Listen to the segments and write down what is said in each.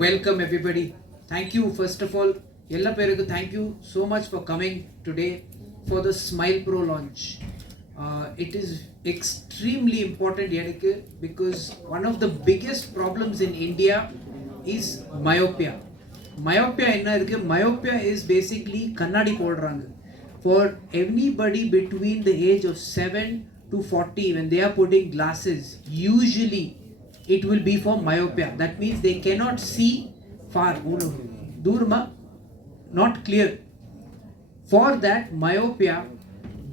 Welcome everybody. Thank you first of all. Ella perukku thank you so much for coming today for the Smile Pro launch. It is extremely important எனக்கு because one of the biggest problems in India is myopia. Myopia என்ன இருக்கு? Myopia is basically கண்ணாடி போடுறாங்க. For anybody between the age of 7 to 40 when they are putting glasses, usually it will be for myopia. That means they cannot see far. Durma, not clear. For that myopia,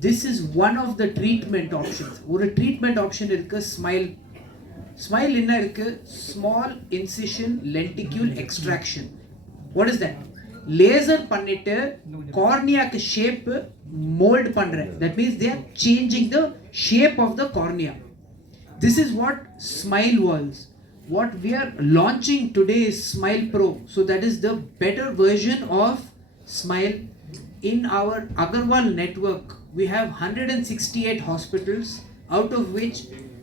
this is one of the treatment options. ஒரு treatment option இருக்கு smile. Smile என்ன இருக்கு? Small incision lenticule extraction. What is that? Laser பண்ணிட்டு corneaக்கு shape mold பண்றேன். That means they are changing the shape of the cornea. This is what Smile was. What we are launching today is Smile Pro. So that is the better version of Smile. In our Agarwal network, we have 168 hospitals, out of which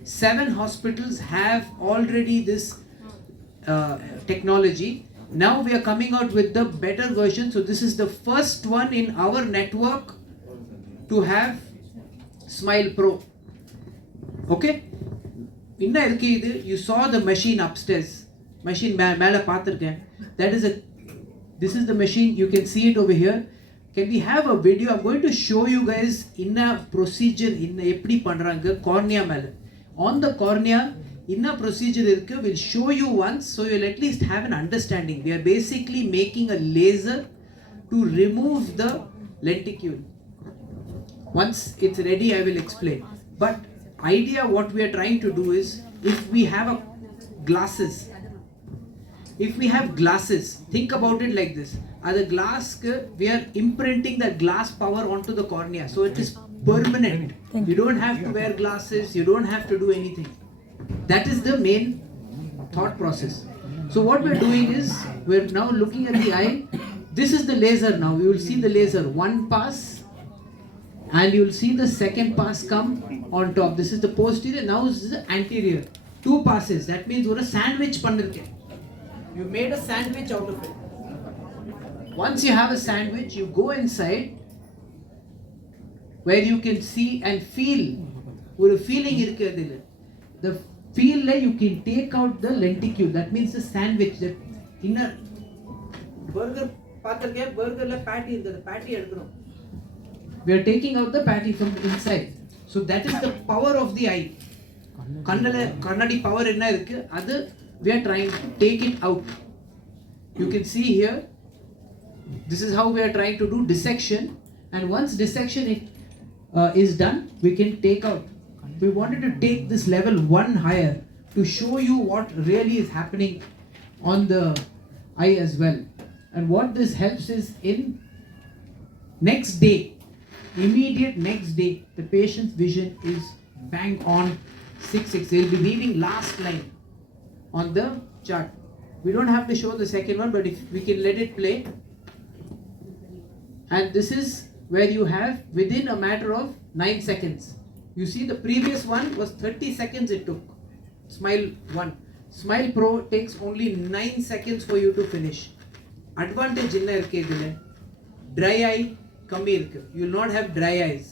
7 hospitals have already this technology. Now we are coming out with the better version. So this is the first one in our network to have Smile Pro. Okay? என்ன இருக்கு இது? You saw the machine upstairs. Machine மேலே பார்த்துருக்கேன். This is the machine. You can see it over here. Can we have a video? I'm going to show you guys in a procedure எப்படி பண்றாங்க cornea மேலே. On the cornea, in a procedure இருக்கு. We'll show you once so you'll at least have an understanding. We are basically making a laser to remove the lenticule. Once it's ready, I will explain. But idea what we are trying to do is if we have glasses, think about it like this. As a glass, we are imprinting the glass power onto the cornea, so it is permanent. You don't have to wear glasses, you don't have to do anything. That is the main thought process. So what we're doing is we're now looking at the eye. This is the laser. Now you will see the laser one pass and you will see the second pass come on top. This is the posterior. Now this is the anterior. 2 passes. That means ஒரு sandwich பண்ணிருக்கேன். You made a sandwich out of it. Once you have a sandwich, you go inside where you can see and feel. ஒரு feeling இருக்கு அதில். The feel you can take out the lenticule. That means the sandwich. The inner burger பார்த்திருக்கேன். burgerல patty இருந்தது. patty எடுக்கணும். We are taking out the patty from the inside. So that is the power of the eye. Kannadi power enna irukku adu we are trying to take it out. You can see here, this is how we are trying to do dissection, and once dissection is done, we can take out. We wanted to take this level one higher to show you what really is happening on the eye as well. And what this helps is in next day, immediate next day, the patient's vision is bang on 6/6. They'll be reading last line on the chart. We don't have to show the second one, but if we can let it play. And this is where you have within a matter of 9 seconds. You see the previous one was 30 seconds it took. Smile 1. Smile Pro takes only 9 seconds for you to finish. Advantage enna irukku idile? Dry eye கம்மி இருக்கு. You will not have dry eyes.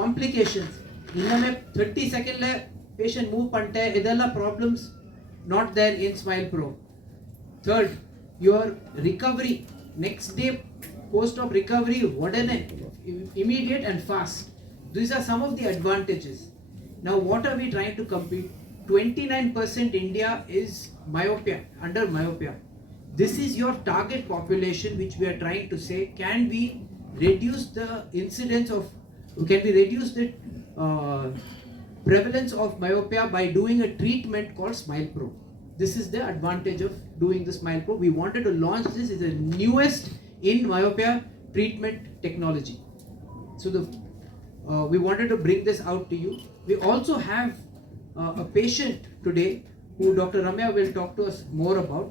Complications இன்னமே 30 செகண்ட்ல patient move பண்ணிட்டே இதெல்லாம் problems not there in Smile Pro. Third, your recovery next day post op recovery உடனே immediate and fast. These are some of the advantages. Now what are we trying to compete? 29% India is myopia, under myopia. This is your target population which we are trying to say can we reduce the incidence of, can we reduce the prevalence of myopia by doing a treatment called Smile Pro. This is the advantage of doing the Smile Pro. We wanted to launch this. It's the newest in myopia treatment technology. So we wanted to bring this out to you. We also have a patient today who Dr. Ramya will talk to us more about.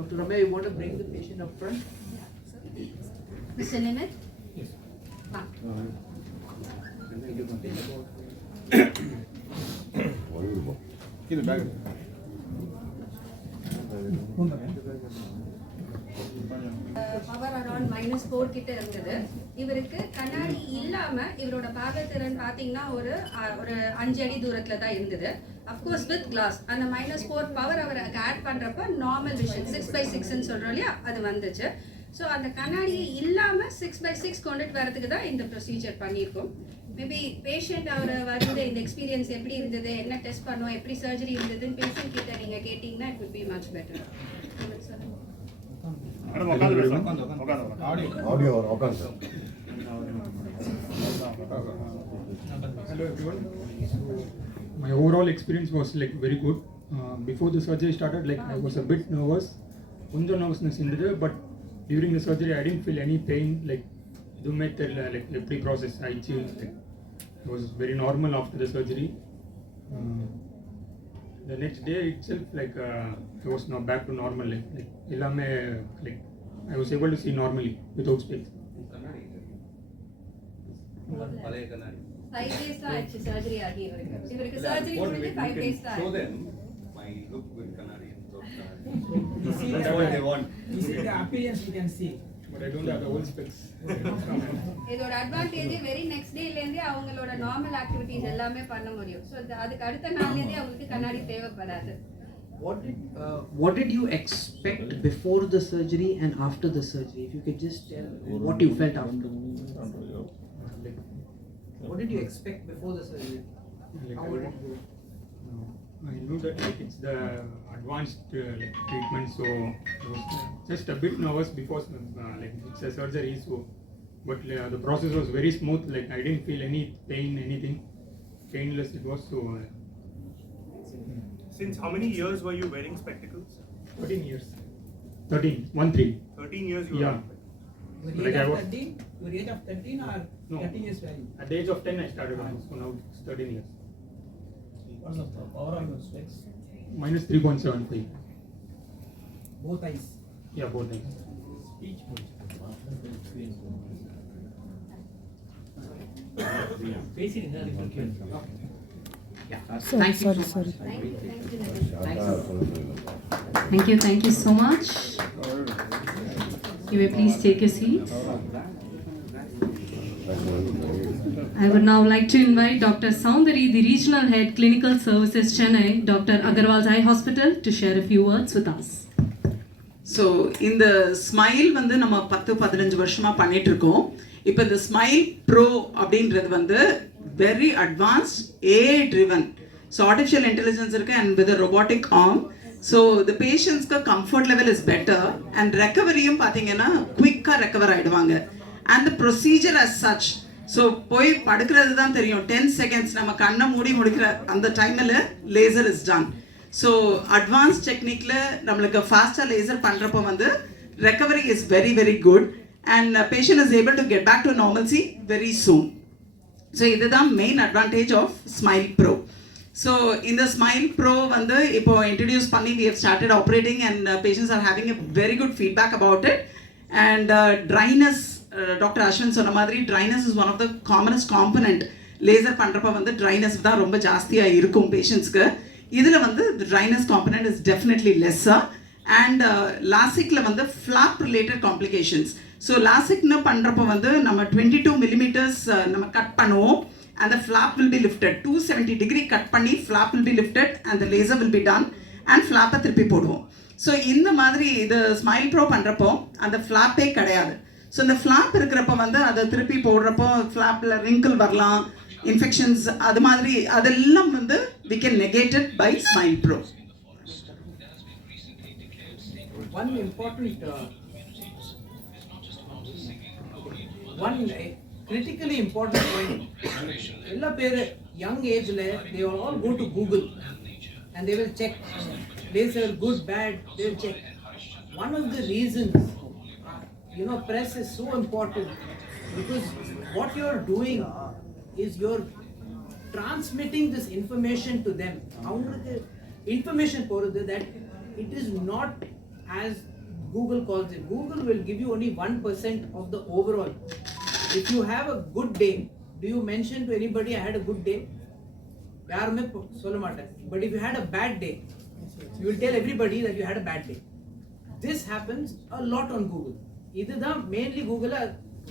Dr. Ramya, you want to bring the patient up front? Mr. Nimit? Yes. In the back. Power around -4 கிட்ட இருந்தது. இவருக்கு கண்ணாடி இல்லாம இவரோட பார்வைத்திறன் பாத்தீங்கன்னா ஒரு 5 அடி தூரத்துல தான் இருந்தது. அஃப்கோர்ஸ் வித் கிளாஸ் அந்த -4 பவர் அவர் ஆட் பண்றப்ப நார்மல் விஷன் 6/6 ன்னு சொல்றோம் இல்லையா, அது வந்துச்சு. ஸோ அந்த கண்ணாடியை இல்லாம 6/6 கொண்டுட்டு வரதுக்கு தான் இந்த ப்ரொசீஜர் பண்ணியிருக்கோம். மேபி பேஷண்ட் அவர் வரும்போது இந்த எக்ஸ்பீரியன்ஸ் எப்படி இருந்தது, என்ன டெஸ்ட் பண்ணோம், எப்படி சர்ஜரி இருந்ததுன்னு பேஷண்ட் கிட்ட நீங்க கேட்டீங்கன்னா it will be much better. Hello everyone. My overall experience was like very good. Before the surgery started, like I was a bit nervous. Konja nervousness indhu, but during the surgery I didn't feel any pain. Like idume therilla, like every process I chilled. Like it was very normal after the surgery. The next day itself, like I was now back to normal. Like ellame, like I was able to see normally without specs. 5 days தான் ஆச்சு சர்ஜரி ஆகி இவருக்கு சர்ஜரி முடிஞ்சு 5 days தான். So then my look with Canary. That's what they want. You see the appearance you can see. But I don't have the whole specs. இதோட advantage very next டேல இருந்தே அவங்களோட நார்மல் ஆக்டிவிட்டீஸ் எல்லாமே பண்ண முடியும். ஸோ அதுக்கு அடுத்த நாள்ல இருந்தே அவங்களுக்கு கண்ணாடி தேவைப்படாது. What did you expect before the surgery and after the surgery? If you could just tell what you felt after. What did you expect before the surgery? Like I knew that like it's the advanced like treatment, so I was just a bit nervous because like it's a surgery, so but the process was very smooth. Like I didn't feel any pain, anything painless. It was so. Since how many years were you wearing spectacles? 13 years. 13. 13 years you Yeah. Your Like age I of was- 13? Your age of 13 or No. 13 years value? At the age of 10 I started on, so now it's 13 years. What's the power on your specs? Minus 3.75. Both eyes. Yeah, both things. Thank you so much. Thank you so much. You may please take your seats. I would now like to invite Dr. Soundari, the Regional Head Clinical Services Chennai, Dr. Agarwals Eye Hospital, to share a few words with us. So இந்த ஸ்மைல் வந்து நம்ம 10-15 வருஷமாக பண்ணிட்டு இருக்கோம். இப்போ இந்த smile pro அப்படின்றது வந்து very advanced AI driven. So artificial intelligence இருக்கு and with robotic arm. So the பேஷண்ட்ஸ்க்கு comfort level is better and ரெக்கவரியும் பார்த்தீங்கன்னா குவிக்காக ரெக்கவர் ஆகிடுவாங்க. And the procedure as such, so போய் படுக்கிறது தான் தெரியும், 10 seconds நம்ம கண்ணை மூடி முடிக்கிற அந்த டைமில் laser is done. So advance டெக்னிக்கில் நம்மளுக்கு ஃபாஸ்ட்டாக லேசர் பண்ணுறப்போ வந்து recovery is very very good and patient is able to get back to normalcy very soon. So இதுதான் main advantage of smile pro. So இந்த ஸ்மைல் ப்ரோ வந்து இப்போ இன்ட்ரடியூஸ் பண்ணி we have started operating and patients are having a very good feedback about it. And dryness, doctor Ashwin சொன்ன மாதிரி dryness is one of the commonest component. Laser பண்ணுறப்ப வந்து dryness தான் ரொம்ப ஜாஸ்தியாக இருக்கும் பேஷண்ட்ஸ்க்கு. இதில் வந்து dryness component is definitely lesser. And லாசிக்கில் வந்து ஃப்ளாப் ரிலேட்டட் காம்ப்ளிகேஷன்ஸ். ஸோ லாசிக்னு பண்ணுறப்போ வந்து நம்ம 22 millimeters நம்ம கட் பண்ணுவோம் and the flap will be lifted. 270 degree cut பண்ணி flap will be lifted and the laser will be done and flap-ஐ திருப்பி போடுவோம். ஸோ இந்த மாதிரி இது ஸ்மைல் ப்ரோ பண்ணுறப்போ அந்த ஃப்ளாப்பே கிடையாது. ஸோ இந்த ஃப்ளாப் இருக்கிறப்ப வந்து அதை திருப்பி போடுறப்போ ஃப்ளாப்பில் ரிங்கிள் வரலாம், இன்ஃபெக்ஷன்ஸ் அது மாதிரி அதெல்லாம் வந்து we can negate it by Smile Pro. One important, critically important point. எல்லா பேர் young ageல they will all go to Google and they will check laser good bad, they will check. One of the reasons press is so important because what you are doing is you're transmitting this information to them. அவங்களுக்கு information போறது that it is not as Google calls it. Google will give you only 1% of the overall. If you have a good day, do you mention to anybody I had a good day? யாருமே சொல்ல மாட்டேன். But if you had a bad day, You will tell everybody that you had a bad day. This happens a lot on Google. Either mainly Google,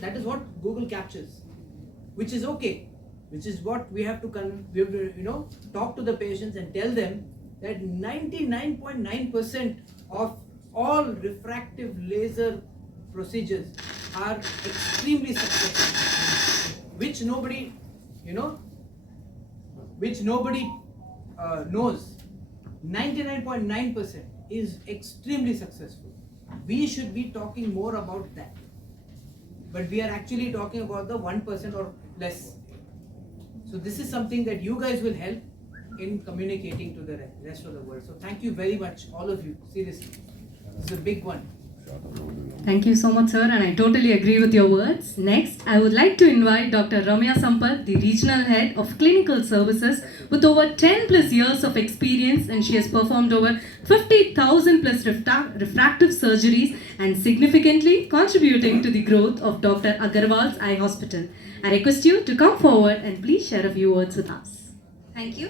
that is what Google captures, which is okay, which is what we have to talk to the patients and tell them that 99.9% of all refractive laser procedures are extremely successful, which nobody knows. 99.9% is extremely successful. We should be talking more about that, but we are actually talking about the 1% or less. So this is something that you guys will help in communicating to the rest of the world. So thank you very much, all of you. Seriously, it's a big one. Thank you so much, sir, and I totally agree with your words. Next, I would like to invite Dr. Ramya, the Regional Head of Clinical Services with over 10 plus years of experience, and she has performed over 50,000 plus refractive surgeries and significantly contributing to the growth of Dr. Agarwal's Eye Hospital. I request you to come forward and please share a few words with us. Thank you.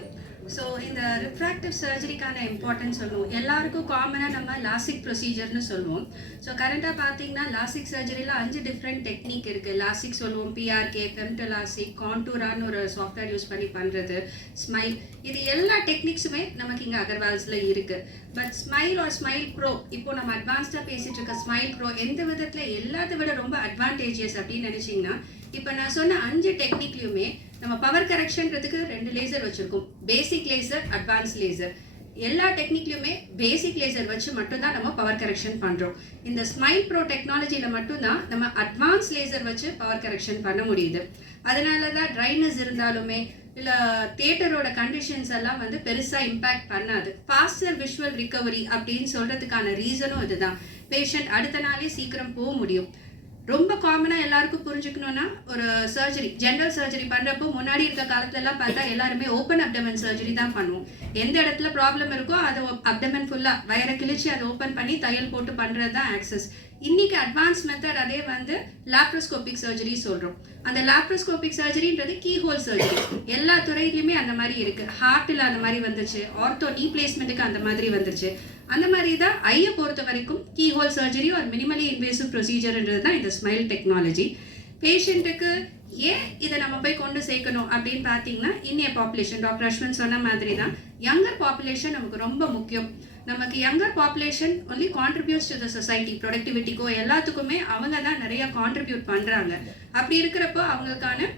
So இந்த ரிஃப்ராக்டிவ் சர்ஜரிக்கான இம்பார்ட்டன்ஸ் சொல்லுவோம். எல்லாருக்கும் காமனாக நம்ம லாசிக் ப்ரொசீஜர்னு சொல்லுவோம். ஸோ கரண்ட்டாக பார்த்தீங்கன்னா லாசிக் சர்ஜரியில் 5 டிஃப்ரெண்ட் டெக்னிக் இருக்குது. லாசிக் சொல்லுவோம், பிஆர்கே, ஃபெம்டோலாசிக், கான்டூரான்னு ஒரு சாஃப்ட்வேர் யூஸ் பண்ணி பண்ணுறது, ஸ்மைல், இது எல்லா டெக்னிக்ஸுமே நமக்கு இங்கே அகர்வால்ஸில் இருக்குது. But smile or smile bro, இப்போ நம்ம அட்வான்ஸ்டாக பேசிகிட்டு இருக்க ஸ்மைல் ப்ரோ எந்த விதத்தில் எல்லாத்த விட ரொம்ப அட்வான்டேஜியஸ் அப்படின்னு நினச்சிங்கன்னா, இப்போ நான் சொன்ன 5 டெக்னிக்லையுமே நம்ம பவர் கரெக்ஷன்றதுக்கு 2 லேசர் வச்சுருக்கோம். பேசிக் லேசர், அட்வான்ஸ் லேசர். எல்லா டெக்னிக்லையுமே பேசிக் லேசர் வச்சு மட்டும்தான் நம்ம பவர் கரெக்ஷன் பண்ணுறோம். இந்த ஸ்மைல் ப்ரோ டெக்னாலஜியில் மட்டும்தான் நம்ம அட்வான்ஸ் லேசர் வச்சு பவர் கரெக்ஷன் பண்ண முடியுது. அதனால தான் ட்ரைனஸ் இருந்தாலுமே இல்லை தியேட்டரோட கண்டிஷன்ஸ் எல்லாம் வந்து பெருசாக இம்பேக்ட் பண்ணாது. ஃபாஸ்டர் விஷுவல் ரிகவரி அப்படின்னு சொல்கிறதுக்கான ரீசனும் இதுதான். பேஷண்ட் அடுத்த நாளே சீக்கிரம் போக முடியும். ரொம்ப காமனாக எல்லாருக்கும் புரிஞ்சுக்கணுன்னா, ஒரு சர்ஜரி, ஜென்ரல் சர்ஜரி பண்ணுறப்போ முன்னாடி இருக்க காலத்துலலாம் பார்த்தா எல்லாருமே ஓப்பன் அப்டமன் சர்ஜரி தான் பண்ணுவோம். எந்த இடத்துல ப்ராப்ளம் இருக்கோ அதை அப்டமன் ஃபுல்லாக வயரை கிழிச்சு அதை ஓப்பன் பண்ணி தையல் போட்டு பண்ணுறது தான் ஆக்சஸ். இன்றைக்கி அட்வான்ஸ் மெத்தட் அதே வந்து லாப்ரோஸ்கோபிக் சர்ஜரி சொல்கிறோம். அந்த லாப்ரோஸ்கோபிக் சர்ஜரின்றது கீஹோல் சர்ஜரி. எல்லா துறையிலையுமே அந்த மாதிரி இருக்குது. ஹார்ட்டில் அந்த மாதிரி வந்துச்சு, ஆர்த்தோ நீ பிளேஸ்மெண்ட்டுக்கு அந்த மாதிரி வந்துருச்சு. அந்த மாதிரி தான் ஐயை பொறுத்த வரைக்கும் கீஹோல் சர்ஜரி ஒரு மினிமலி இன்வேசிவ் ப்ரொசீஜர்ன்றது தான் இந்த ஸ்மைல் டெக்னாலஜி. பேஷண்ட்டுக்கு ஏன் இதை நம்ம போய் கொண்டு சேர்க்கணும் அப்படின்னு பார்த்தீங்கன்னா, இன்னைய பாப்புலேஷன் டாக்டர் அஸ்வின் சொன்ன மாதிரி தான் யங்கர் பாப்புலேஷன் நமக்கு ரொம்ப முக்கியம். நமக்கு younger population only contributes to the society, ப்ரொடக்டிவிட்டிக்கோ எல்லாத்துக்குமே அவங்க தான் நிறைய கான்ட்ரிபியூட் பண்ணுறாங்க. அப்படி இருக்கிறப்போ அவங்களுக்கான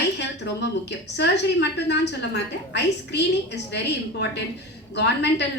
ஐ ஹெல்த் ரொம்ப முக்கியம். சர்ஜரி மட்டும்தான் சொல்ல மாட்டேன், eye screening is very important. கவர்மெண்டல்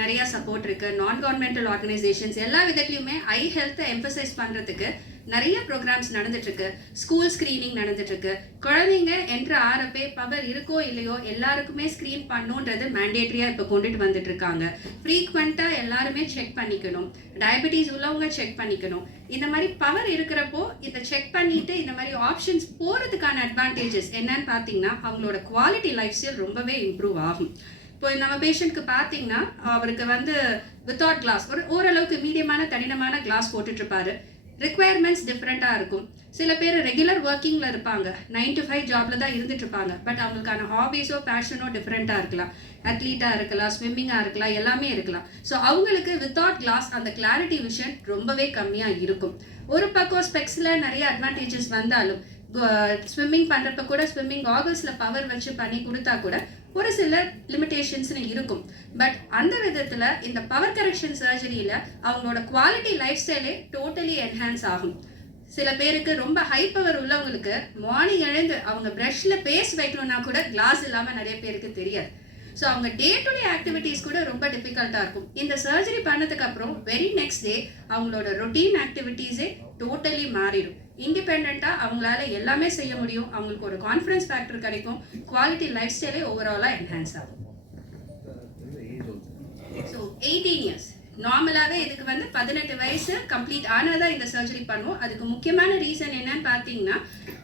நிறைய சப்போர்ட் இருக்குது, நான் கவர்மெண்டல் ஆர்கனைசேஷன்ஸ் எல்லா விதத்துலையுமே ஐ ஹெல்த்தை எம்பசைஸ் பண்ணுறதுக்கு நிறைய ப்ரோக்ராம்ஸ் நடந்துட்டுருக்கு. ஸ்கூல் ஸ்க்ரீனிங் நடந்துட்டுருக்கு. குழந்தைங்க என்ட்ரு ஆறப்பே பவர் இருக்கோ இல்லையோ எல்லாருக்குமே ஸ்க்ரீன் பண்ணுன்றது மேண்டேட்ரியாக இப்போ கொண்டுட்டு வந்துட்டுருக்காங்க. ஃப்ரீக்வெண்ட்டாக எல்லாருமே செக் பண்ணிக்கணும். டயபெட்டிஸ் உள்ளவங்க செக் பண்ணிக்கணும். இந்த மாதிரி பவர் இருக்கிறப்போ இதை செக் பண்ணிவிட்டு இந்த மாதிரி ஆப்ஷன்ஸ் போகிறதுக்கான அட்வான்டேஜஸ் என்னன்னு பார்த்தீங்கன்னா, அவங்களோட குவாலிட்டி லைஃப் ஸ்டைல் ரொம்பவே இம்ப்ரூவ் ஆகும். இப்போ நம்ம பேஷண்ட்க்கு பார்த்தீங்கன்னா, அவருக்கு வந்து வித்தவுட் கிளாஸ் ஓரளவுக்கு மீடியமான தடினமான கிளாஸ் போட்டுட்ருப்பாரு. ரிக்குவயர்மெண்ட்ஸ் டிஃப்ரெண்ட்டாக இருக்கும். சில பேர் ரெகுலர் ஒர்க்கிங்கில் இருப்பாங்க, 9 to 5 ஜாபில் தான் இருந்துட்டு இருப்பாங்க. பட் அவங்களுக்கான ஹாபீஸோ பேஷனோ டிஃப்ரெண்ட்டாக இருக்கலாம். அத்லீட்டாக இருக்கலாம், ஸ்விம்மிங்காக இருக்கலாம், எல்லாமே இருக்கலாம். ஸோ அவங்களுக்கு வித்தவுட் கிளாஸ் அந்த கிளாரிட்டி விஷன் ரொம்பவே கம்மியாக இருக்கும். ஒரு பக்கம் ஸ்பெக்ஸில் நிறைய அட்வான்டேஜஸ் வந்தாலும், ஸ்விம்மிங் பண்ணுறப்ப கூட ஸ்விம்மிங் காகல்ஸில் பவர் வச்சு பண்ணி கொடுத்தா கூட ஒரு சில லிமிட்டேஷன்ஸ்னு இருக்கும். பட் அந்த விதத்தில் இந்த பவர் கரெக்ஷன் சர்ஜரியில் அவங்களோட குவாலிட்டி லைஃப் ஸ்டைலே டோட்டலி என்ஹான்ஸ் ஆகும். சில பேருக்கு ரொம்ப ஹை பவர் உள்ளவங்களுக்கு மார்னிங் எழுந்து அவங்க ப்ரஷ்ல பேஸ்ட் வைக்கணும்னா கூட கிளாஸ் இல்லாமல் நிறைய பேருக்கு தெரியாது. ஸோ அவங்க டே டு டே ஆக்டிவிட்டீஸ் கூட ரொம்ப டிஃபிகல்ட்டாக இருக்கும். இந்த சர்ஜரி பண்ணதுக்கு அப்புறம் வெரி நெக்ஸ்ட் டே அவங்களோட ரொட்டீன் ஆக்டிவிட்டீஸே டோட்டலி மாறிடும். இண்டிபெண்ட்டாக அவங்களால எல்லாமே செய்ய முடியும். அவங்களுக்கு ஒரு கான்ஃபிடன்ஸ் ஃபேக்டர் கிடைக்கும். குவாலிட்டி லைஃப் ஸ்டைலே ஓவராலாக என்ஹான்ஸ் ஆகும். ஸோ 18 years நார்மலாகவே இதுக்கு வந்து 18 வயசு கம்ப்ளீட் ஆனால் தான் இந்த சர்ஜரி பண்ணுவோம். அதுக்கு முக்கியமான ரீசன் என்னன்னு பார்த்தீங்கன்னா,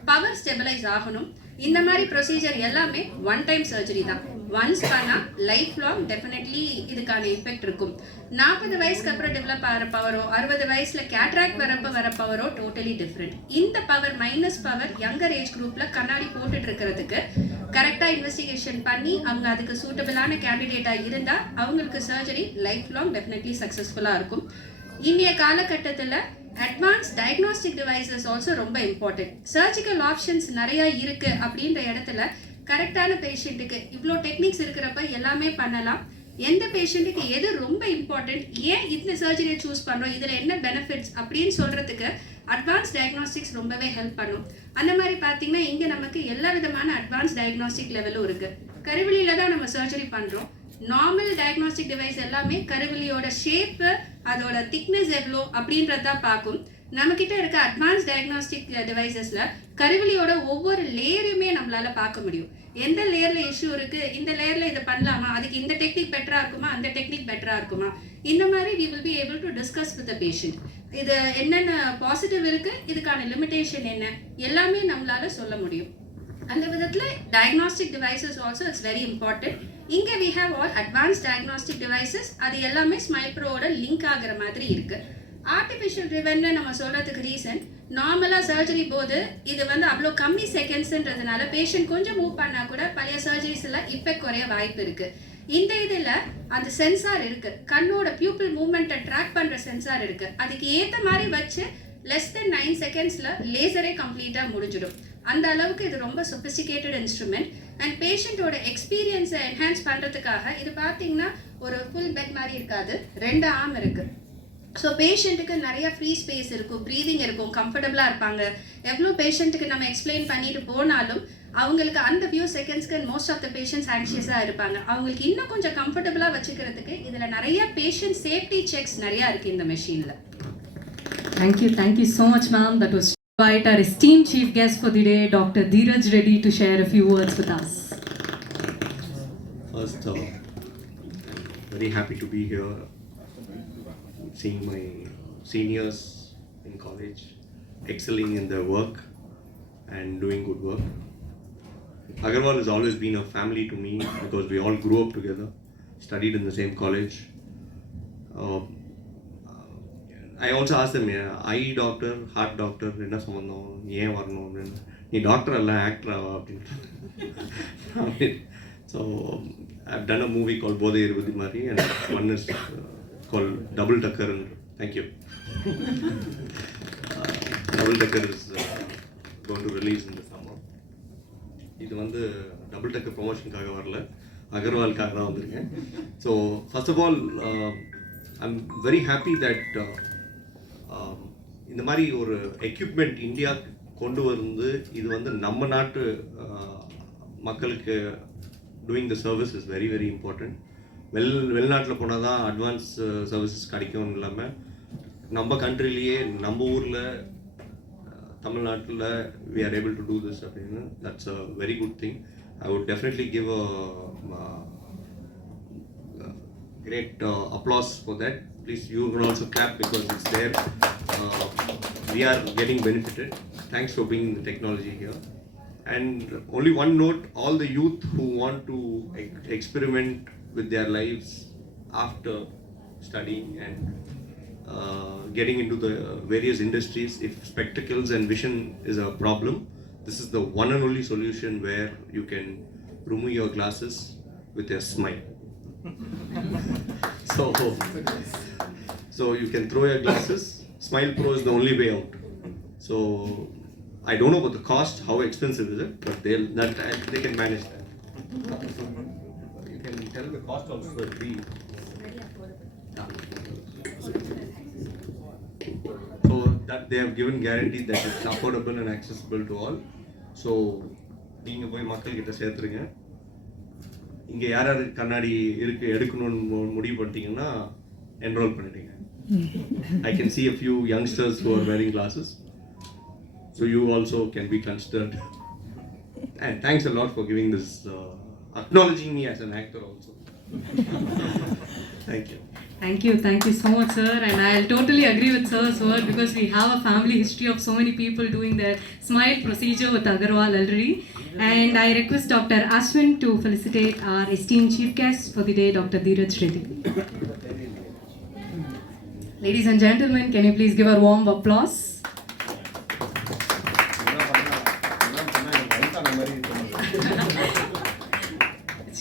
பவர் ஸ்டெபிலைஸ் ஆகணும். இந்த மாதிரி ப்ரொசீஜர் எல்லாமே ஒன் டைம் சர்ஜரி தான். ஒன்ஸ் பண்ணால் லைஃப் லாங் டெஃபினெட்லி இதுக்கான எஃபெக்ட் இருக்கும். 40 வயசுக்கு அப்புறம் டெவலப் ஆகிற பவரோ, 60 வயசில் கேட்ராக்ட் வர பவரோ டோட்டலி டிஃப்ரெண்ட். இந்த power minus power younger age குரூப்பில் கண்ணாடி போட்டுட்டு இருக்கிறதுக்கு கரெக்டாக இன்வெஸ்டிகேஷன் பண்ணி அவங்க அதுக்கு சூட்டபிளான கேண்டிடேட்டாக இருந்தால் அவங்களுக்கு சர்ஜரி லைஃப் லாங் டெஃபினெட்லி சக்ஸஸ்ஃபுல்லாக இருக்கும். இன்றைய காலகட்டத்தில் அட்வான்ஸ் டயக்னாஸ்டிக் டிவைசஸ் ஆல்சோ ரொம்ப இம்பார்ட்டன்ட். சர்ஜிக்கல் ஆப்ஷன்ஸ் நிறையா இருக்குது அப்படின்ற இடத்துல கரெக்டான பேஷண்ட்டுக்கு இவ்வளோ டெக்னிக்ஸ் இருக்கிறப்ப எல்லாமே பண்ணலாம். எந்த பேஷண்ட்டுக்கு எது ரொம்ப இம்பார்ட்டன்ட், ஏன் இந்த சர்ஜரியை சூஸ் பண்ணுறோம், இதில் என்ன பெனிஃபிட்ஸ் அப்படின்னு சொல்கிறதுக்கு அட்வான்ஸ் டயக்னாஸ்டிக்ஸ் ரொம்பவே ஹெல்ப் பண்ணும். அந்த மாதிரி பார்த்தீங்கன்னா இங்கே நமக்கு எல்லா விதமான அட்வான்ஸ் டயக்னாஸ்டிக் லெவலும் இருக்குது. கருவிலியில் தான் நம்ம சர்ஜரி பண்ணுறோம். நார்மல் டயக்னாஸ்டிக் டிவைஸ் எல்லாமே கருவிலியோட ஷேப்பு, அதோட திக்னஸ் எவ்வளோ அப்படின்றது தான் பார்க்கும். நம்மக்கிட்ட இருக்க அட்வான்ஸ் டயக்னாஸ்டிக் டிவைசஸில் கருவிலியோட ஒவ்வொரு லேயரையுமே நம்மளால் பார்க்க முடியும். எந்த லேயரில் இஷ்யூ இருக்குது, இந்த லேயரில் இதை பண்ணலாமா, அதுக்கு இந்த டெக்னிக் பெட்டராக இருக்குமா, அந்த டெக்னிக் பெட்டராக இருக்குமா, இந்த மாதிரி we will be able to discuss with the patient. இது என்னென்ன பாசிட்டிவ் இருக்குது, இதுக்கான லிமிட்டேஷன் என்ன, எல்லாமே நம்மளால் சொல்ல முடியும். அந்த விதத்தில் diagnostic devices also it's very important. இங்கே we have all advanced diagnostic devices. அது எல்லாமே ஸ்மைல் ப்ரோவோட லிங்க் ஆகிற மாதிரி இருக்குது. ஆர்டிஃபிஷியல் ரிவென்னு நம்ம சொல்கிறதுக்கு ரீசன், நார்மலாக சர்ஜரி போது இது வந்து அவ்வளோ கம்மி செகண்ட்ஸுன்றதுனால பேஷண்ட் கொஞ்சம் மூவ் பண்ணால் கூட பழைய சர்ஜரிஸில் இஃபெக்ட் குறைய வாய்ப்பு இருக்குது. இந்த இதில் அந்த சென்சார் இருக்குது, கண்ணோட பியூப்பிள் மூவ்மெண்ட்டை ட்ராக் பண்ணுற சென்சார் இருக்குது. அதுக்கு ஏற்ற மாதிரி வச்சு லெஸ் தென் 9 செகண்ட்ஸில் லேசரே கம்ப்ளீட்டாக முடிஞ்சிடும். அந்த அளவுக்கு இது ரொம்ப சொபிஸ்டிகேட்டட் இன்ஸ்ட்ருமெண்ட். அண்ட் பேஷண்ட்டோட எக்ஸ்பீரியன்ஸை என்ஹான்ஸ் பண்ணுறதுக்காக இது பார்த்தீங்கன்னா ஒரு ஃபுல் பெட் மாதிரி இருக்காது, 2 ஆர்ம் இருக்குது. ஸோ பேஷண்ட்டுக்கு நிறைய ஃப்ரீ ஸ்பேஸ் இருக்கும், ப்ரீதிங் இருக்கும், கம்ஃபர்டபுளாக இருப்பாங்க. எவ்வளோ பேஷண்ட்டுக்கு நம்ம எக்ஸ்பிளைன் பண்ணிட்டு போனாலும் அவங்களுக்கு அந்த ஃபியூ செகண்ட்ஸ்க்கு மோஸ்ட் ஆஃப் த பேஷண்ட்ஸ் ஆங்ஷியஸாக இருப்பாங்க. அவங்களுக்கு இன்னும் கொஞ்சம் கம்ஃபர்டபுளாக வச்சுக்கிறதுக்கு இதில் நிறைய பேஷண்ட் சேஃப்டி செக்ஸ் நிறையா இருக்குது இந்த மெஷினில். Thank you so much, ma'am. That was invite our esteemed chief guest for the day, Dr. Dheeraj Reddy, to share a few words with us. First, very happy to be here, seeing my seniors in college excelling in their work and doing good work. Agarwal has always been a family to me because we all grew up together, studied in the same college. I also asked them, eye doctor, heart doctor, enna sambandham, yen varanum appadinu. Nee doctor alla actor ava appadinu. So I've done a movie called Bodhe Iruvadi Mari, and one is called Double Tucker. Thank you. Double Tucker is going to release in the summer. இது வந்து டபுள் டக்கர் ப்ரொமோஷனுக்காக வரல, அகர்வாலுக்காக தான் வந்திருக்கேன். So first of all I'm very happy that இந்த மாதிரி ஒரு எக்யூப்மெண்ட் இந்தியா கொண்டு வந்து இது வந்து நம்ம நாட்டு மக்களுக்கு doing the service is very very important. வெளிநாட்டில் போனால் தான் அட்வான்ஸ் சர்வீசஸ் கிடைக்கும்னு இல்லாமல் நம்ம கண்ட்ரிலேயே நம்ம ஊரில் தமிழ்நாட்டில் we are able to do this அப்படின்னு, that's a very good thing. I would definitely give a great applause for that. Please, you will also clap because it's there. We are getting benefited. Thanks for bringing the technology here. And only one note, all the youth who want to experiment with their lives after studying and getting into the various industries, if spectacles and vision is a problem, this is the one and only solution where you can remove your glasses with a smile. So you can throw your glasses. Smile Pro is the only way out. So I don't know about the cost, how expensive is it, but they can manage that. You can tell the cost also will be. So that they have given guarantee that it's affordable and accessible to all. So நீங்க போய் மக்கள் கிட்ட சேர்த்துருங்க. இங்க யார் யார் கண்ணாடி இருக்கு எடுக்கணும்னு முடிவு பண்ணிட்டீங்கன்னா என்ரோல் பண்ணிடுங்க. I can see a few youngsters who are wearing glasses, so you also can be considered. And thanks a lot for giving this, acknowledging me as an actor also. Thank you. Thank you so much, sir. And I'll totally agree with sir's word because we have a family history of so many people doing their smile procedure with Agarwal already. And I request Dr. Ashvin to felicitate our esteemed chief guest for the day, Dr. Dheeraj Reddy. Ladies and gentlemen, can you please give a warm applause?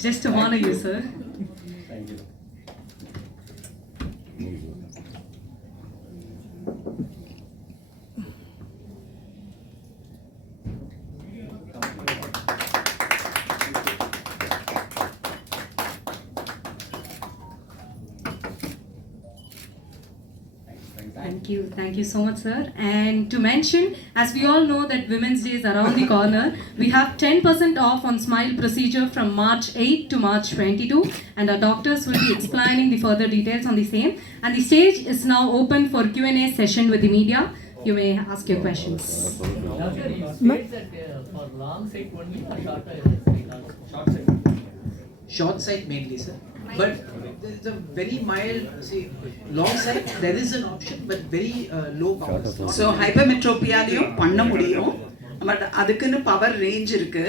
Just to honor you, sir. Thank you. Thank you so much, sir. And to mention, as we all know that Women's Day is around the corner, we have 10% off on smile procedure from March 8 to March 22, and our doctors will be explaining the further details on the same. And the stage is now open for Q&A session with the media. You may ask your questions. Doctor, you said that for long sight only or short sight also? Short sight. Short sight mainly, sir. But there is a very mild, long sight, there is an option, but very low power. So hypermetropia-லையும் பண்ண முடியும். பட் அதுக்குன்னு power range இருக்கு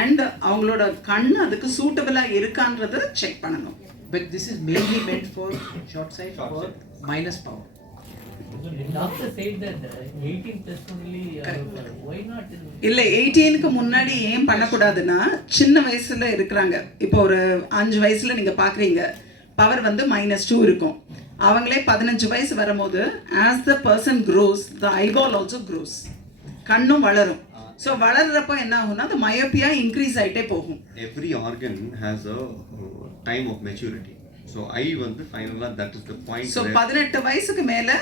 அண்ட் அவங்களோட கண் அதுக்கு சூட்டபிளா இருக்கான்றத செக் பண்ணணும். But this is mainly meant for short sight for minus power. Doctor said that 18 plus only, why not? இல்ல 18க்கு முன்னாடி ஏன் பண்ணக்கூடாதுன்னா சின்ன வயசுல இருக்கிறாங்க. இப்போ ஒரு 5 வயசுல நீங்க பாக்குறீங்க பவர் வந்து -2 இருக்கும். அவங்களே 15 வயசு வரும்போது as the person grows the eyeball also grows. கண்ணும் வளரும். So வளர்றப்ப என்ன ஆகும்னா the myopia increase ஆயிட்டே போகும். Every organ has a time of maturity. So eye வந்து finally that is the point. So 18 வயசுக்கு மேல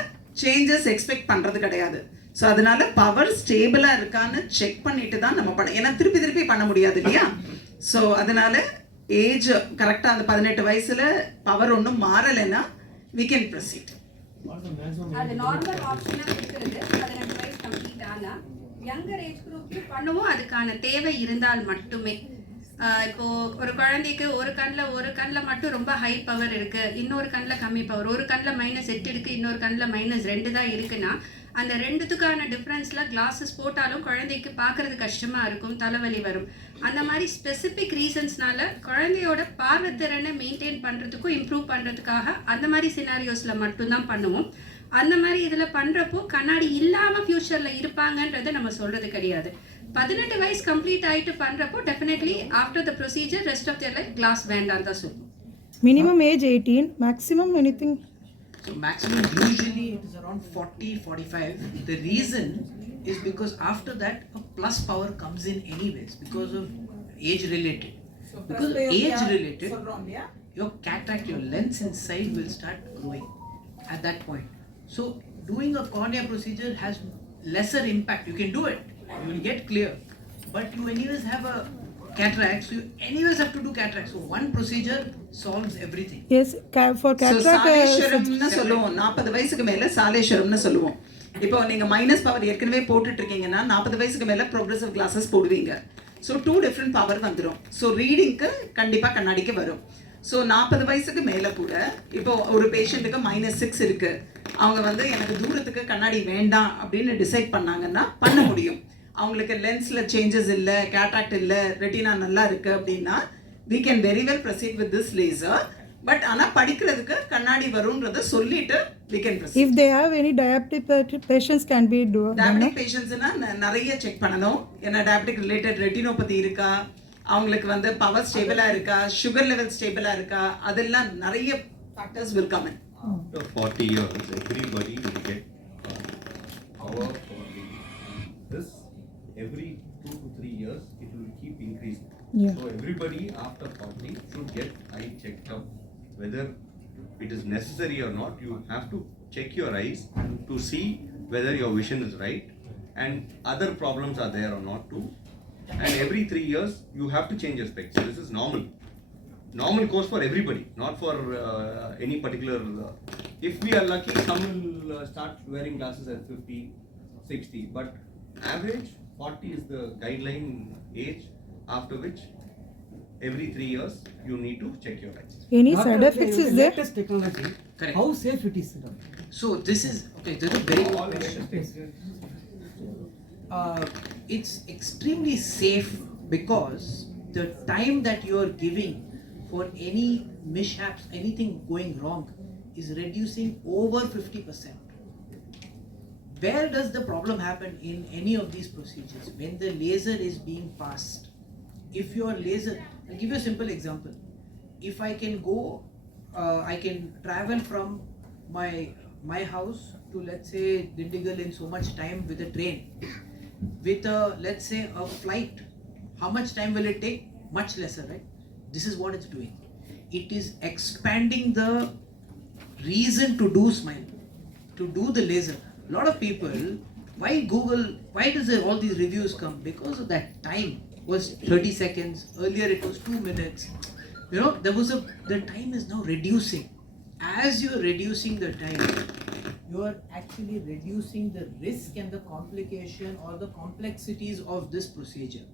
சேஞ்சஸ் எக்ஸ்பெக்ட் பண்றது கிடையாது. ஸோ அதனால பவர் ஸ்டேபிளா இருக்கான்னு செக் பண்ணிட்டு தான் நம்ம பண்ண, ஏன்னா திருப்பி பண்ண முடியாது இல்லையா. ஸோ அதனால ஏஜ் கரெக்டாக அந்த 18 வயசுல பவர் ஒன்றும் மாறலைன்னா we can proceed. அது நார்மல் ஆப்ஷனாக இருக்கிறது 18 வயசு கம்ப்ளீட் ஆனால் யங்கர் ஏஜ் குரூப்க்கு பண்ணுவோம், அதுக்கான தேவை இருந்தால் மட்டுமே. இப்போ ஒரு குழந்தைக்கு ஒரு கண்ணில் மட்டும் ரொம்ப ஹை பவர் இருக்கு, இன்னொரு கண்ணில் கம்மி பவர், ஒரு கண்ணில் -8 இருக்கு, இன்னொரு கண்ணில் -2 தான் இருக்குன்னா அந்த ரெண்டுத்துக்கான டிஃப்ரென்ஸ்ல கிளாஸஸ் போட்டாலும் குழந்தைக்கு பார்க்கறது கஷ்டமா இருக்கும், தலைவலி வரும். அந்த மாதிரி ஸ்பெசிபிக் ரீசன்ஸ்னால குழந்தையோட பார்வைத்திறனை மெயின்டைன் பண்றதுக்கும் இம்ப்ரூவ் பண்றதுக்காக அந்த மாதிரி சினாரியோஸ்ல மட்டும்தான் பண்ணுவோம். அந்த மாதிரி இதில் பண்ணுறப்போ கண்ணாடி இல்லாமல் ஃபியூச்சரில் இருப்பாங்கன்றதை நம்ம சொல்கிறது கிடையாது. 18 வயசு கம்ப்ளீட் ஆகிட்டு பண்ணுறப்போ definitely after the procedure rest of their life class வேண்டாம் தான் சொல்லுவோம். Minimum age 18, maximum anything? So maximum usually it is around 40-45. The reason is because after that a plus power comes in anyways because of age related. Because of age related, your cataract, your lens inside will start growing at that point. So doing a cornea procedure has lesser impact. You can do it, you will get clear, but you anyways have a cataract, so you anyways have to do cataract. So one procedure solves everything. Yes, for cataract. So சாலேஸ்வரம்னு சொல்லுவோம், 40 வயசுக்கு மேல சாலேஸ்வரம்னு சொல்லுவோம். இப்போ நீங்க minus power ஏற்கனவே போட்டுட்டு இருக்கீங்கன்னா 40 வயசுக்கு மேல ப்ரோக்ரெசிவ் கிளாஸஸ் போடுவீங்க. ஸோ 2 டிஃப்ரெண்ட் பவர் வந்துடும். ஸோ ரீடிங்க்கு கண்டிப்பாக கண்ணாடிக்கு வரும். ஸோ 40 வயசுக்கு மேலே கூட இப்போ ஒரு பேஷண்ட்டுக்கு -6 இருக்கு, அவங்க வந்து எனக்கு தூரத்துக்கு கண்ணாடி வேண்டாம் அப்படின்னு டிசைட் பண்ணாங்கன்னா பண்ண முடியும். அவங்களுக்கு லென்ஸில் சேஞ்சஸ் இல்லை, கேட்ராக்ட் இல்லை, ரெட்டினா நல்லா இருக்குது அப்படின்னா we can very well proceed with this laser. But ஆனால் படிக்கிறதுக்கு கண்ணாடி வரும்ன்றதை சொல்லிட்டு we can proceed. If they have any diabetic patients can be do. Diabetic patientsனா நிறைய செக் பண்ணணும். ஏன்னா diabetic related retinopathy இருக்கா, அவங்களுக்கு வந்து பவர் ஸ்டேபிளா இருக்கா, சுகர் லெவல் ஸ்டேபிளா இருக்கா, அதெல்லாம் நிறைய factors will come in. After 40 years, everybody will get power for this. Every 2 to 3 years, it will keep increasing. Yeah. So everybody after 40 should get eye checked up. Whether it is necessary or not, you have to check your eyes to see whether your vision is right and other problems are there or not too. And every 3 years, you have to change your specs. This is normal. Normal course for everybody, not for any particular. If we are lucky, some will start wearing glasses at 50, 60, but average 40 is the guideline age after which every 3 years you need to check your eyes. Any side effects is there? Latest technology. Correct. How safe it is? So this is okay. This is very All good latest question. It's extremely safe because the time that you are giving for any mishaps, anything going wrong, is reducing over 50%. Where does the problem happen in any of these procedures? When the laser is being passed. If your laser, I'll give you a simple example. If I can go, I can travel from my house to, let's say, Dindigul in so much time with a train. With a, let's say, a flight, how much time will it take? Much lesser, right? This is what it's doing. It is expanding the reason to do smile, to do the laser. A lot of people, why Google, why does there all these reviews come? Because of that time was 30 seconds, earlier it was 2 minutes. You know, the time is now reducing. As you're reducing the time, you are actually reducing the risk and the complication or the complexities of this procedure.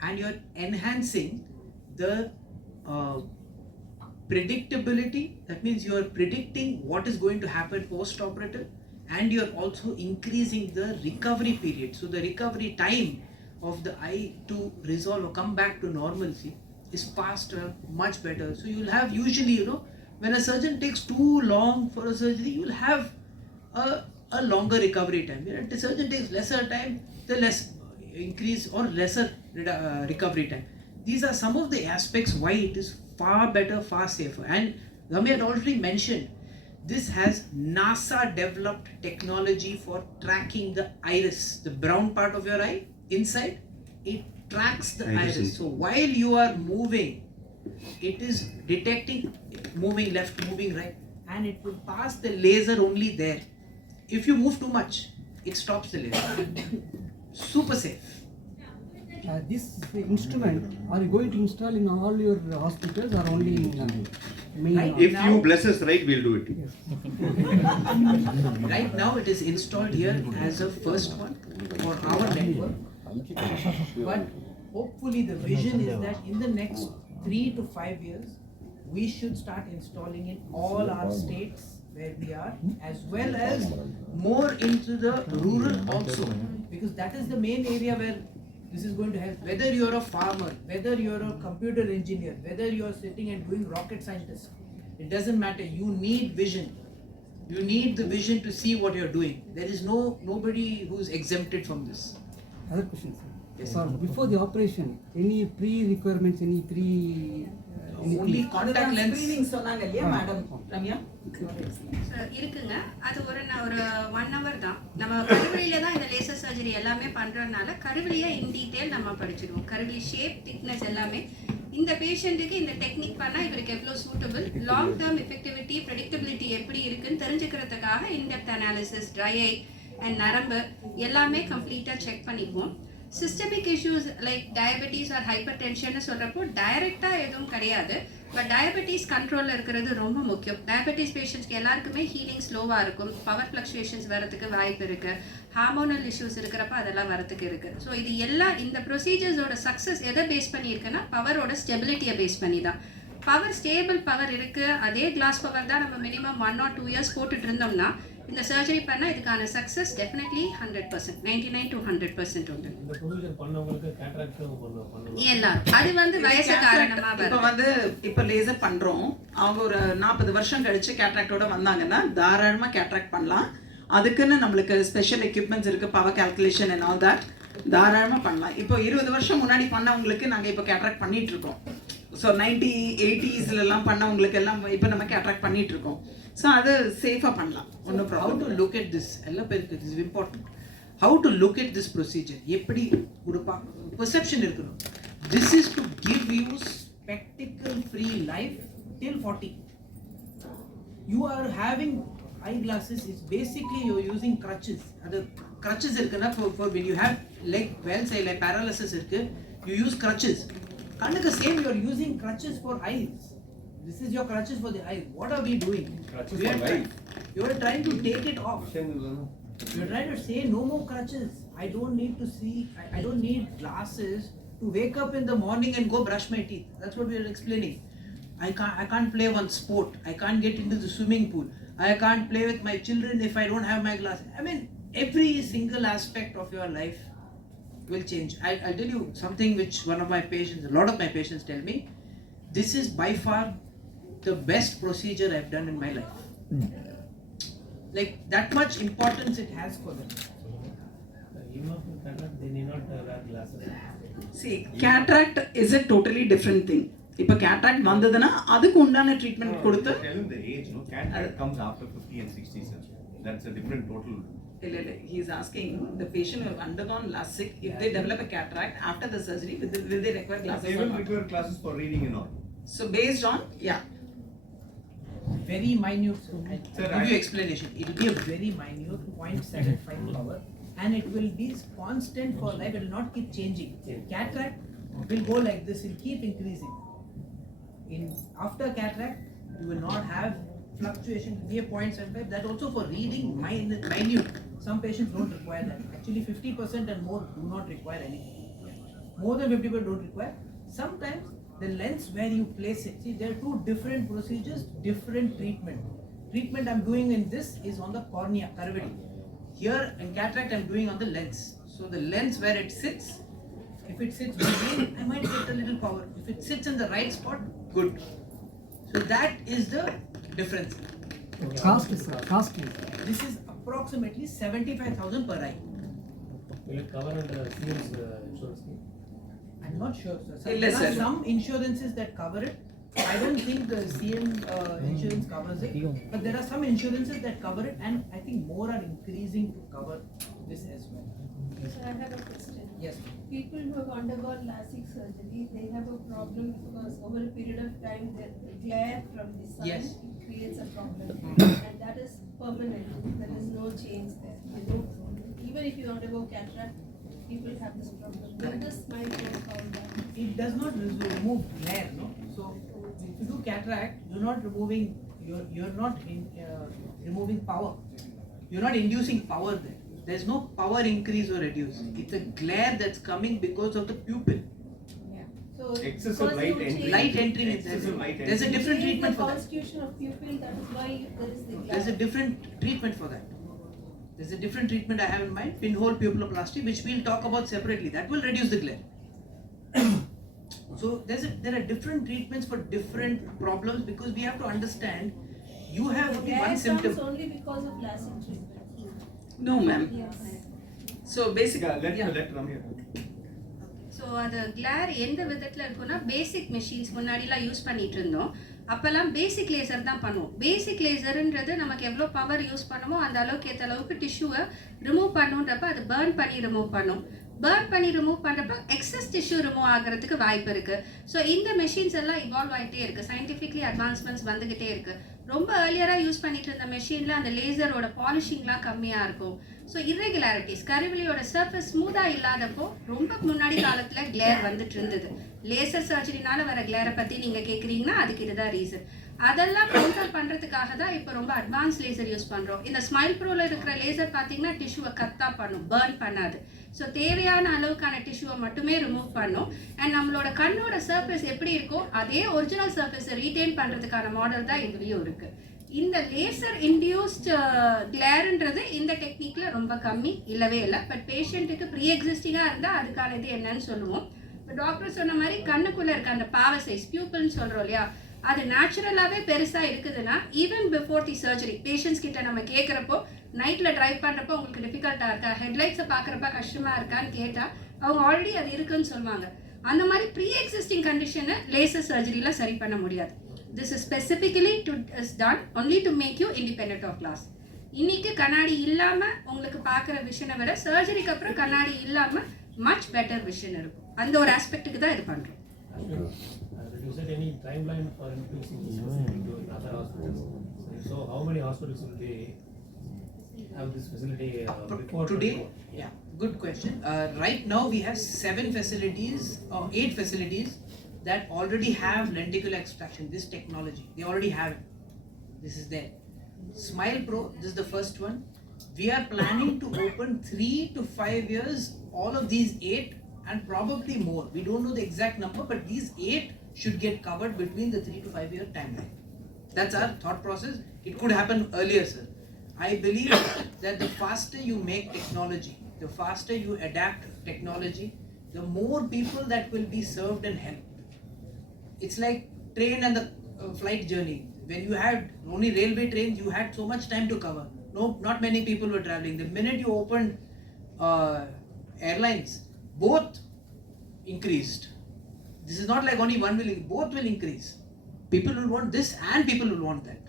And you're enhancing the predictability. That means you are predicting what is going to happen post-operative, and you're also increasing the recovery period. So the recovery time of the eye to resolve or come back to normalcy is faster, much better. So you'll have usually, you know, when a surgeon takes too long for a surgery, you'll have a longer recovery time. When a surgeon takes lesser time, the less increase or lesser recovery time. These are some of the aspects why it is far better, far safer. And Ramya had already mentioned, this has NASA developed technology for tracking the iris, the brown part of your eye inside. It tracks the iris. So while you are moving, it is detecting moving left, moving right, and it will pass the laser only there. If you move too much, it stops the laser. Super safe. This instrument, are you going to install in all your hospitals or only in main? Right, If you bless us right, we'll do it. Yes. Right now it is installed here as a first one for our network. But hopefully the vision is that in the next 3 to 5 years, we should start installing in all our states where we are, as well as more into the rural also, because that is the main area where this is going to help. Whether you're a farmer, whether you're a computer engineer, whether you're sitting and doing rocket scientist, it doesn't matter. You need vision. You need the vision to see what you're doing. There is nobody who's exempted from this. Other question, sir. Yes. Sir, before the operation, any pre-requirements, only contact lens. Screening சொன்னாங்க இல்லையா மேடம் ரம்யா? இருக்குங்க. அது ஒரு 1 hour தான். நம்ம கருவிழியில தான் இந்த லேசர் சர்ஜரி எல்லாமே பண்றதுனால கருவிழியை இன் டீடைல் நம்ம படிச்சிடுவோம். கருவிழி ஷேப், திக்னஸ் எல்லாமே இந்த பேஷண்ட்டுக்கு இந்த டெக்னிக் பண்ணா இவருக்கு எவ்வளவு suitable, long term effectivity, predictability எப்படி இருக்குன்னு தெரிஞ்சுக்கிறதுக்காக in depth analysis, dry eye and நரம்பு எல்லாமே கம்ப்ளீட்டா செக் பண்ணிக்குவோம். Systemic issues like diabetes or hypertension சொல்கிறப்போ டைரெக்டாக எதுவும் கிடையாது. பட் டயபெட்டிஸ் கண்ட்ரோலில் இருக்கிறது ரொம்ப முக்கியம். டயபெட்டிஸ் பேஷண்ட்ஸ்க்கு எல்லாருக்குமே ஹீலிங் ஸ்லோவாக இருக்கும், பவர் ஃப்ளக்சுவேஷன்ஸ் வரதுக்கு வாய்ப்பு இருக்குது, ஹார்மோனல் இஷ்யூஸ் இருக்கிறப்ப அதெல்லாம் வரதுக்கு இருக்குது. ஸோ இது எல்லாம் இந்த ப்ரொசீஜர்ஸோட சக்ஸஸ் எதை பேஸ் பண்ணியிருக்குன்னா பவரோட ஸ்டெபிலிட்டியை பேஸ் பண்ணி தான். பவர் ஸ்டேபிள் பவர் இருக்குது, அதே கிளாஸ் பவர் தான் நம்ம மினிமம் 1 or 2 years போட்டுட்டு இருந்தோம்னா இந்த சர்ஜரி பண்ணா இதுக்கான சக்சஸ் டெஃபினெட்லி 100%, 99 to 100% உண்டு. இந்த ப்ரொசீஜர் பண்ணவங்களுக்கு கேட்ராக்டும் பண்ணலாம். எல்லாரும் அது வந்து வயசு காரணமா இப்ப லேசர் பண்றோம், அவங்க ஒரு 40 வருஷம் கழிச்சு கேட்ராக்டோட வந்தாங்கன்னா தாராளமா கேட்ராக்ட் பண்ணலாம். அதுக்குன்னு நம்மளுக்கு ஸ்பெஷல் எக்யூப்மெண்ட்ஸ் இருக்கு, power calculation and all that தாராளமா பண்ணலாம். இப்போ 20 வருஷம் முன்னாடி பண்ணவங்களுக்கு நாங்க இப்போ கேட்ராக்ட் பண்ணிட்டு இருக்கோம். ஸோ 80s பண்ணவங்களுக்கு எல்லாம் இப்போ நம்ம கேட்ராக்ட் பண்ணிட்டு இருக்கோம். ஸோ அது சேஃபாக பண்ணலாம், ஒன்றும் problem. How to look at this, எல்லா பேருக்கு this is important. How to look at this procedure, எப்படி ஒரு perception இருக்கணும். This is to give you spectacle free life till 40. You are having eyeglasses, is basically you're using crutches. அது crutches இருக்குன்னா for when you have leg well say like paralysis இருக்கு, you use crutches. கண்ணுக்கு same you are using crutches for eyes. This is your crutches for the eyes. What are we doing? You are trying to take it off. You are trying to say no more crutches. I don't need to see, I don't need glasses to wake up in the morning and go brush my teeth. That's what we are explaining. I can't play one sport. I can't get into the swimming pool. I can't play with my children if I don't have my glasses. I mean, every single aspect of your life will change. I'll tell you something which a lot of my patients tell me. This is by far the best procedure I've done in my life. Like that much importance it has for them. Even if they need not wear glasses. See, cataract is a totally different thing. இப்போ cataract வந்ததுன்னா அதுக்கு உண்டான ட்ரீட்மெண்ட் கொடுத்து Tell him the age, no? Cataract comes after 50 and 60, sir. That's a different total. he is asking the patient who have undergone LASIK, if they develop a cataract after the surgery, will they require glasses They or will not? require classes for reading and all. So based on, yeah. Very minute, sir. Sir, I'll give you explanation. It will be a very minute 0.75 power and it will be constant for life. It will not keep changing. Cataract will go like this, it will keep increasing. After cataract, you will not have fluctuation, it will be a 0.75. That also for reading minute. Some patients don't require that. Actually 50% and more do not require anything. More than 50% don't require. Sometimes the lens where you place it, see there are two different procedures, different treatment. Treatment I'm doing in this is on the cornea, curvature. Here in cataract I'm doing on the lens. So the lens where it sits, if it sits between, I might get a little power. If it sits in the right spot, good. So that is the difference. Cost, sir. Cost. This is approximately 75,000 per eye. Will it cover under CM's insurance scheme? I'm not sure, sir. Yes, There are sir. some insurances that cover it. I don't think the CM insurance covers it, but there are some insurances that cover it, and I think more are increasing to cover this as well. So I have a question. Yes. People who have undergone LASIK surgery, they have a problem because over a period of time, the glare from the sun Yes. creates a problem, and that is permanent. There is no change there. Even if you undergo cataract, people have this problem. Will this smile pro solve that? It does not remove glare, no. So if you do cataract, you're not removing removing power. You're not inducing power there. There's no power increase or reduce. It's a glare that's coming because of the pupil. So Excessive because light you entry. change- Light entering is Excessive there. light There's a entry. different change treatment the for that. constitution of pupil, that is why there is the glare. There's a different treatment for that. There's a different treatment I have in mind, pinhole pupilloplasty, which we'll talk about separately. That will reduce the glare. So there are different treatments for different problems because we have to understand you have only Glare one symptom. comes only because of LASIK treatment. No, ma'am. Yes. So basically, Let Ramya. So அது கிளார் எந்த விதத்தில் இருக்குன்னா பேசிக் மெஷின்ஸ் முன்னாடிலாம் யூஸ் பண்ணிட்டு இருந்தோம். அப்போல்லாம் பேசிக் லேசர் தான் பண்ணுவோம். பேசிக் லேசருன்றது நமக்கு எவ்வளோ பவர் யூஸ் பண்ணுமோ அந்த அளவுக்கு ஏற்ற அளவுக்கு டிஷ்யூவை ரிமூவ் பண்ணுன்றப்ப அது பேர்ன் பண்ணி ரிமூவ் பண்ணும். பேர்ன் பண்ணி ரிமூவ் பண்ணுறப்ப எக்ஸஸ் டிஷ்யூ ரிமூவ் ஆகிறதுக்கு வாய்ப்பு இருக்குது. ஸோ இந்த மெஷின்ஸ் எல்லாம் இவால்வ் ஆகிட்டே இருக்குது. சயின்டிஃபிக்லி அட்வான்ஸ்மெண்ட்ஸ் வந்துக்கிட்டே இருக்குது. ரொம்ப ஏர்லியராக யூஸ் பண்ணிட்டு இருந்த மெஷினில் அந்த லேசரோட பாலிஷிங்லாம் கம்மியாக இருக்கும். ஸோ இர்ரெகுலாரிட்டிஸ் கருவிலியோட சர்ஃபேஸ் ஸ்மூத்தாக இல்லாதப்போ ரொம்ப முன்னாடி காலத்தில் கிளேர் வந்துட்டு இருந்தது. லேசர் சர்ஜரினால வர கிளேரை பற்றி நீங்கள் கேட்குறீங்கன்னா அதுக்கு இதுதான் ரீசன். அதெல்லாம் கவுண்டர் பண்ணுறதுக்காக தான் இப்போ ரொம்ப அட்வான்ஸ் லேசர் யூஸ் பண்ணுறோம். இந்த ஸ்மைல் ப்ரோவில் இருக்கிற லேசர் பார்த்தீங்கன்னா டிஷ்யூவை கத்தா பண்ணும், பேர்ன் பண்ணாது. ஸோ தேவையான அளவுக்கான டிஷ்யூவை மட்டுமே ரிமூவ் பண்ணும். அண்ட் நம்மளோட கண்ணோட சர்ஃபேஸ் எப்படி இருக்கோ அதே ஒரிஜினல் சர்ஃபேஸை ரீட்டைன் பண்ணுறதுக்கான மாடல் தான் இதுலேயும் இருக்குது. இந்த லேசர் இன்டியூஸ்ட் கிளேர்ன்றது இந்த டெக்னிக்கில் ரொம்ப கம்மி இல்லவே இல்லை. பட் பேஷண்ட்டுக்கு ப்ரீ எக்ஸிஸ்டிங்காக இருந்தால் அதுக்கான இது என்னன்னு சொல்லுவோம். இப்போ டாக்டர் சொன்ன மாதிரி கண்ணுக்குள்ளே இருக்க அந்த பாவ சைஸ் பியூப்பிள்னு சொல்கிறோம் இல்லையா, அது நேச்சுரலாகவே பெருசாக இருக்குதுன்னா even before the surgery patients கிட்ட நம்ம கேட்குறப்போ நைட்டில் ட்ரைவ் பண்ணுறப்போ உங்களுக்கு டிஃபிகல்ட்டாக இருக்கா, ஹெட்லைட்ஸை பார்க்குறப்ப கஷ்டமாக இருக்கான்னு கேட்டால் அவங்க ஆல்ரெடி அது இருக்குன்னு சொல்லுவாங்க. அந்த மாதிரி ப்ரீ எக்ஸிஸ்டிங் கண்டிஷனை லேசர் சர்ஜரியில் சரி பண்ண முடியாது. This is specifically is done only to make you independent of glass. இன்னைக்கு கண்ணாடி இல்லாமல் உங்களுக்கு பார்க்குற விஷனை விட சர்ஜரிக்கு அப்புறம் கண்ணாடி இல்லாமல் மச் பெட்டர் விஷன் இருக்கும். அந்த ஒரு ஆஸ்பெக்ட்டுக்கு தான் இது பண்ணுறோம். You said any timeline for increasing this facility to other hospitals? So how many hospitals will they have this facility before Today? 2021? Yeah, good question. Right now we have 7 facilities or 8 facilities that already have lenticular extraction, this technology. They already have it. This is there. Smile Pro, this is the first one. We are planning to open 3 to 5 years, all of these 8 and probably more. We don't know the exact number, but these 8 should get covered between the 3 to 5 year timeline. That's our thought process. It could happen earlier, sir. I believe that the faster you make technology, the faster you adapt technology, the more people that will be served and helped. It's like train and the flight journey. When you had only railway trains, you had so much time to cover. No, not many people were traveling. The minute you opened airlines, both increased. This is not like only one will, both will increase. People will want this and people will want that.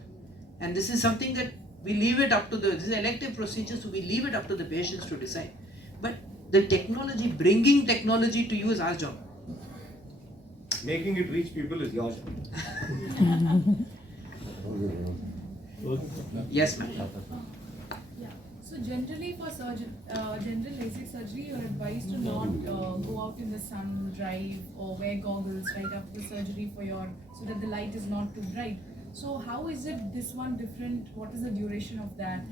And this is something that we leave it up to this is elective procedure, so we leave it up to the patients to decide. But the technology, bringing technology to you is our job. Making it reach people is your job. Yes, ma'am. Yeah. So generally for general LASIK surgery, you're advised to not go out in the sun, drive, or wear goggles right after the surgery so that the light is not too bright. So how is it this one different? What is the duration of that?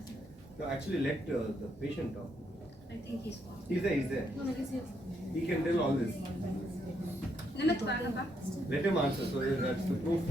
No, actually let the patient talk. I think he's fine. He's there. No, no, he's here. He can tell all this. Nimit vaanga. Let him answer, so that's the proof.